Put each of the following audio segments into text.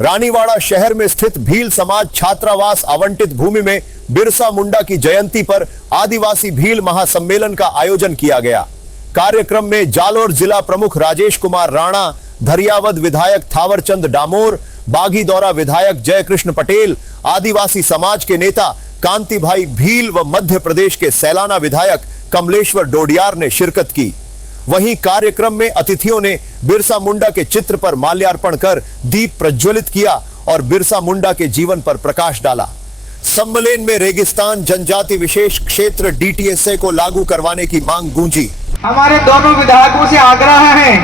रानीवाड़ा शहर में स्थित भील समाज छात्रावास आवंटित भूमि में बिरसा मुंडा की जयंती पर आदिवासी भील महासम्मेलन का आयोजन किया गया। कार्यक्रम में जालोर जिला प्रमुख राजेश कुमार राणा, धरियावद विधायक थावरचंद डामोर, बागीदौरा विधायक जयकृष्ण पटेल, आदिवासी समाज के नेता कांति भाई भील व मध्य प्रदेश के सैलाना विधायक कमलेश्वर डोडियार ने शिरकत की। वहीं कार्यक्रम में अतिथियों ने बिरसा मुंडा के चित्र पर माल्यार्पण कर दीप प्रज्वलित किया और बिरसा मुंडा के जीवन पर प्रकाश डाला। सम्मेलन में रेगिस्तान जनजाति विशेष क्षेत्र डीटीएसए को लागू करवाने की मांग गूंजी। हमारे दोनों विधायकों से आग्रह है,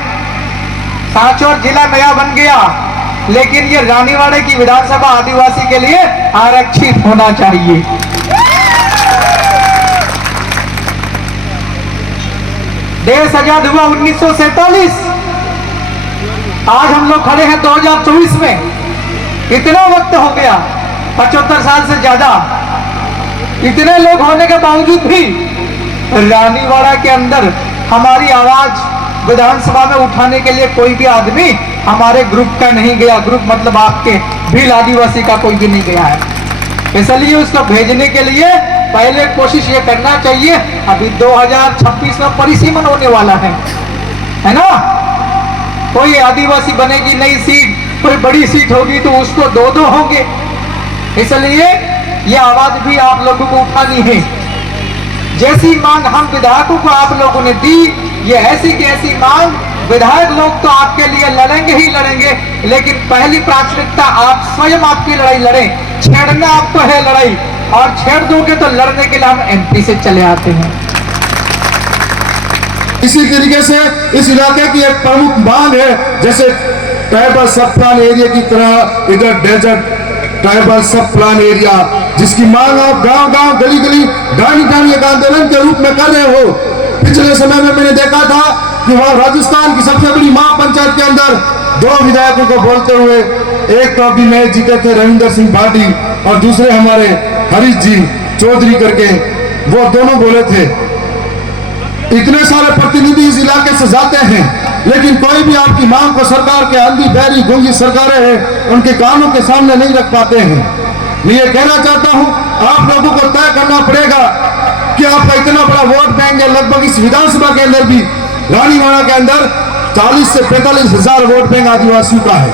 सांचौर जिला नया बन गया, लेकिन ये रानीवाड़ा की विधानसभा आदिवासी के लिए आरक्षित होना चाहिए। देश आजाद हुआ 1947, आज हम लोग खड़े हैं 2024 में। इतना वक्त हो गया, 75 साल से ज्यादा। इतने लोग होने के बावजूद भी रानीवाड़ा के अंदर हमारी आवाज विधानसभा में उठाने के लिए कोई भी आदमी हमारे ग्रुप का नहीं गया। ग्रुप मतलब आपके भील आदिवासी का कोई भी नहीं गया है। इसलिए उसको भेजने के लिए पहले कोशिश ये करना चाहिए। अभी 2026 में परिसीमन होने वाला है ना। कोई आदिवासी बनेगी नई सीट, कोई बड़ी सीट होगी तो उसको दो होंगे। इसलिए ये आवाज भी आप लोगों को उठानी है। जैसी मांग हम विधायकों को आप लोगों ने दी, ये ऐसी की ऐसी मांग विधायक लोग तो आपके लिए लड़ेंगे ही लड़ेंगे, लेकिन पहली प्राथमिकता आप स्वयं आपकी लड़ाई लड़ें। छेड़ना आपको है लड़ाई, और छेड़ दोगे तो लड़ने के लिए हम एमपी से चले आते हैं। इसी तरीके से इस इलाके की एक प्रमुख मांग है, जैसे ट्राइबल सब प्लान एरिया की तरह इधर desert tribal sub plan area, जिसकी मांग आप गांव-गांव, गली-गली, डानी-डानी एक आंदोलन के रूप में कर रहे हो। पिछले समय में मैंने देखा था कि वहां राजस्थान की सबसे बड़ी महापंचायत के अंदर 2 विधायकों को बोलते हुए, एक तो अभी मैच जीते थे रविंदर सिंह भाटी और दूसरे हमारे हरीश जी चौधरी करके, वो दोनों बोले थे। इतने सारे प्रतिनिधि इस इलाके से जाते हैं, लेकिन कोई भी आपकी मांग को सरकार के अंधी बहरी गूंगी सरकारें हैं, उनके कानों के सामने नहीं रख पाते हैं। मैं ये कहना चाहता हूं, आप लोगों को तय करना पड़ेगा कि आपका इतना बड़ा वोट बैंक है। लगभग इस विधानसभा के अंदर भी रानीवाड़ा के अंदर 40 से 45 हजार वोट बैंक आदिवासियों का है।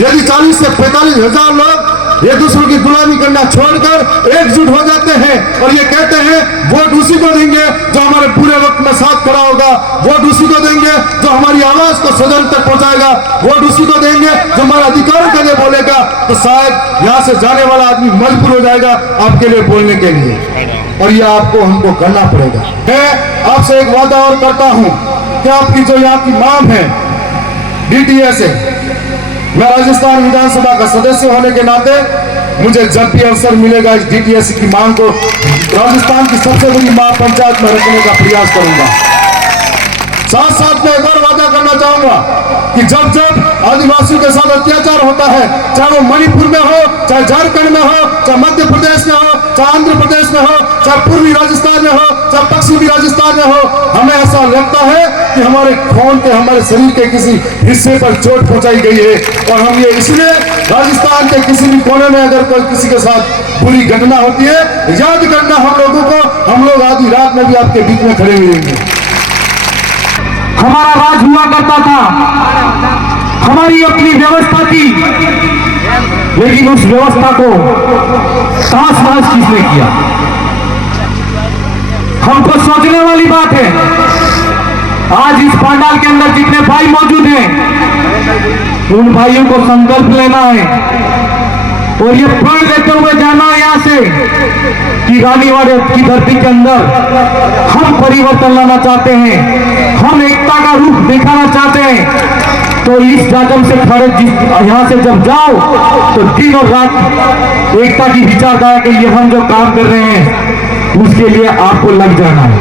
यदि 40 से 45 हजार लोग ये दूसरों की गुलामी करना छोड़कर एकजुट हो जाते हैं और ये कहते हैं वोट उसी को देंगे जो हमारे पूरे वक्त में साथ खड़ा होगा, वोट उसी को देंगे जो हमारी आवाज को सदन तक पहुंचाएगा, वोट उसी को देंगे जो हमारे अधिकारों के लिए बोलेगा, तो शायद यहाँ से जाने वाला आदमी मजबूर हो जाएगा आपके लिए बोलने के लिए, और ये आपको हमको करना पड़ेगा। मैं आपसे एक वादा और करता हूँ कि आपकी जो यहाँ की मांग है डीटीएस है, मैं राजस्थान विधानसभा का सदस्य होने के नाते मुझे जब भी अवसर मिलेगा इस डीटीएस की मांग को राजस्थान की सबसे बड़ी महापंचायत में रखने का प्रयास करूंगा। साथ साथ में एक और वादा करना चाहूंगा कि जब जब आदिवासियों के साथ अत्याचार होता है, चाहे वो मणिपुर में हो, चाहे झारखंड में हो, चाहे मध्य प्रदेश में हो, चाहे आंध्र प्रदेश में हो, चाहे पूर्वी राजस्थान में हो, चाहे पश्चिमी राजस्थान में हो, हमें ऐसा लगता है कि हमारे खून के, हमारे शरीर के किसी हिस्से पर चोट पहुंचाई गई है। और हम ये इसलिए राजस्थान के किसी भी कोने में अगर कोई किसी के साथ बुरी घटना होती है, याद करना हम लोगों को, हम लोग आधी रात में भी आपके बीच में खड़े मिलेंगे। हमारा राज हुआ करता था, हमारी अपनी व्यवस्था थी, लेकिन उस व्यवस्था को तहस-नहस किसने किया? हमको सोचने वाली बात है। आज इस पंडाल के अंदर जितने भाई मौजूद हैं, उन भाइयों को संकल्प लेना है और ये प्रण लेते हुए जाना है यहाँ से कि रानीवाड़ा की धरती के अंदर हम परिवर्तन लाना चाहते हैं, हम एकता का रूप दिखाना चाहते हैं। तो इस जागम से खड़े यहाँ से जब जाओ तो दिन और रात एकता की विचारधारा के लिए हम जो काम कर रहे हैं उसके लिए आपको लग जाना है।